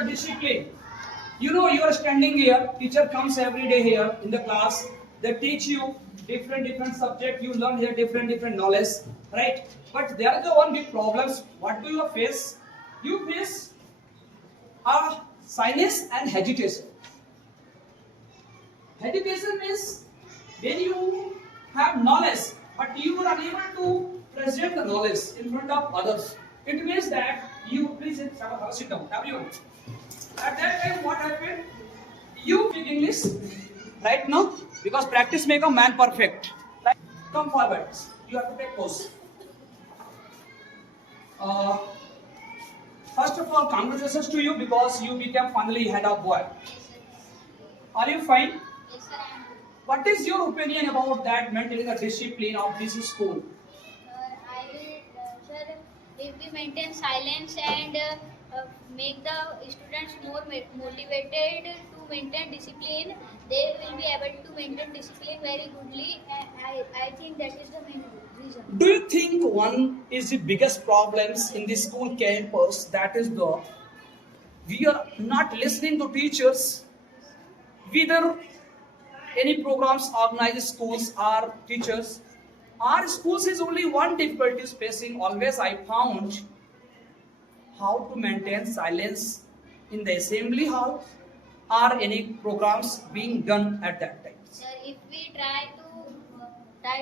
the discipline. You know, you are standing here, teacher comes every day here in the class, they teach you different subject, you learn here different knowledge, right? But there are the one big problems. What do you face? You face silence and hesitation. Hesitation means when you have knowledge, but you are unable to present the knowledge in front of others. It means that you please sit down, everyone. At that time, what happened? You speak English right now because practice make a man perfect. Like, come forward. You have to take pose. Uh, First of all, congratulations to you because you became finally head of boy. Are you fine? Yes, sir, I am good. What is your opinion about that maintaining the discipline of this school? I will, sir, if we maintain silence and make the students more motivated to maintain discipline, they will be able to maintain discipline very goodly. And I think that is the main reason. Do you think one is the biggest problems in the school campus? That is the we are not listening to teachers, whether any programs organized schools or teachers. Our schools is only one difficulty is facing. Always I found how to maintain silence in the assembly hall or any programs being done at that time. Sir, if we try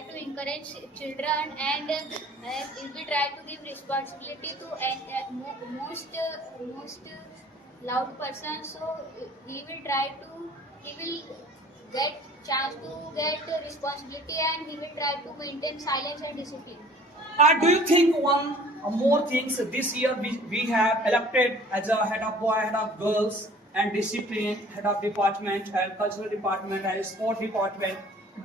to encourage children and if we try to give responsibility to most loud person, so he will get chance to get responsibility and he will try to maintain silence and discipline. Do you think one more things this year we have elected as a head of boy, head of girls, and discipline, head of department, and cultural department, and sport department?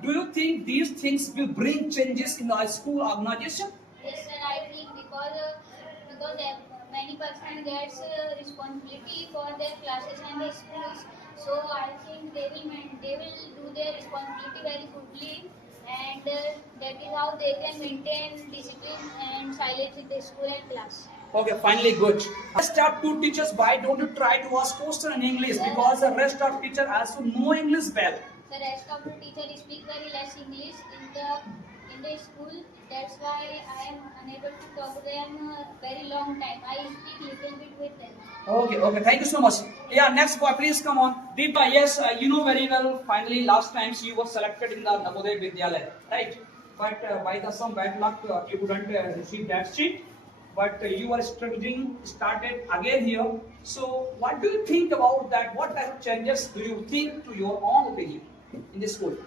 Do you think these things will bring changes in the school organization? Yes, sir, I think because many person gets responsibility for their classes and their schools, so I think they will do their responsibility very goodly, and that is how they can maintain discipline and silence in the school and class. Okay, finally good. Rest of two teachers, why don't you try to ask question in English? Because the rest of teacher also know English well. The rest of the teacher speak very less English in the school. That's why I am unable to talk to them very long time. I speak little bit with them. Okay, thank you so much. Yeah, next boy, please come on. Deepa, yes, you know very well, finally last time you were selected in the Navodaya Vidyalaya, right? But by some bad luck, you couldn't receive that seat. But you are struggling, started again here. So what do you think about that? What type of changes do you think to your own opinion in this school?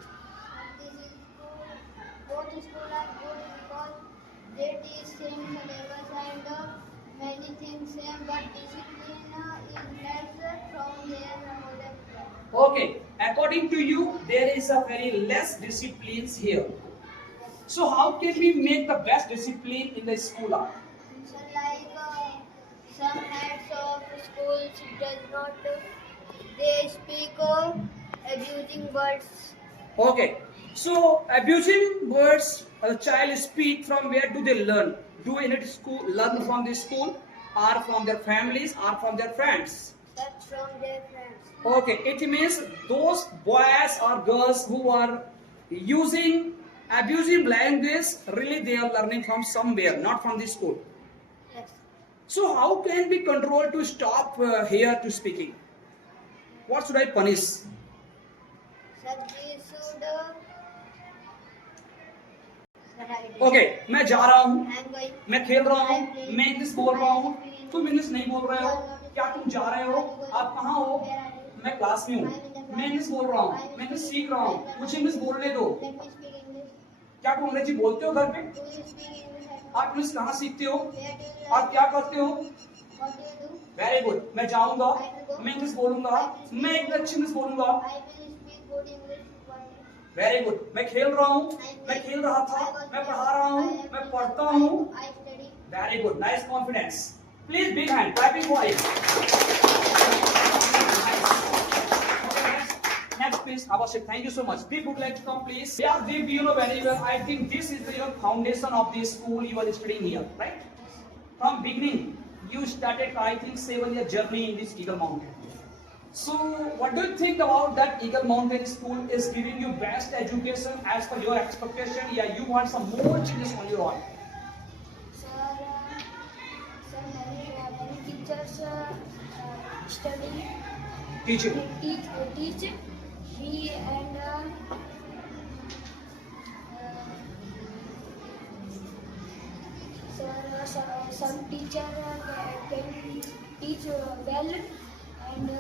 This is good. Both schools are good because they teach same syllabus and many things same, but discipline is less from their Navodaya. Okay, according to you, there is a very less disciplines here. So how can we make the best discipline in the school? So like some heads of schools does not they speak abusing words. Okay, so abusing words, a child speak from where do they learn? Do in it school learn from the school, or from their families, or from their friends? That's from their friends. Okay, it means those boys or girls who are using abusive language, really they are learning from somewhere, not from the school. Yes. So how can we control to stop here to speaking? What should I punish? Sir, we should. Okay, मैं जा रहा हूँ, I'm going. मैं खेल रहा हूँ, मैं English बोल रहा हूँ, तुम इंग्लिश नहीं बोल रहे हो, क्या तुम जा रहे हो? आप कहाँ हो? मैं क्लास में हूँ, मैं इंग्लिश बोल रहा हूँ, मैं इंग्लिश सीख रहा हूँ, मुझे इंग्लिश बोलने दो। Let me speak English. क्या तुम अंग्रेजी बोलते हो घर पे? Do you speak English? आप इंग्लिश कहाँ सीखते हो? Where do you आप क्या करते हो? What do you do? Very good, मैं जाऊंगा, मैं इंग्लिश बोलूंगा, मैं एक अच्छी इंग्लिश बोलूंगा। I will speak good English. Very good, मैं खेल रहा हूँ, मैं खेल रहा था, मैं पढ़ा रहा हूँ, मैं पढ़ता हूँ। I study. Very good, nice confidence. Please big hand, clapping for him. Next, please, Abhishek. Thank you so much. Deep would like to come, please. Yeah, Deep, you know very well. I think this is the foundation of the school you are studying here, right? From beginning, you started, I think, 7-year journey in this Eagle Mountain. So, what do you think about that Eagle Mountain School is giving you best education as per your expectation? Yeah, you want some more changes on your own. Sir, many teachers study, Teaching. teach. We and sir, some teacher can teach well, and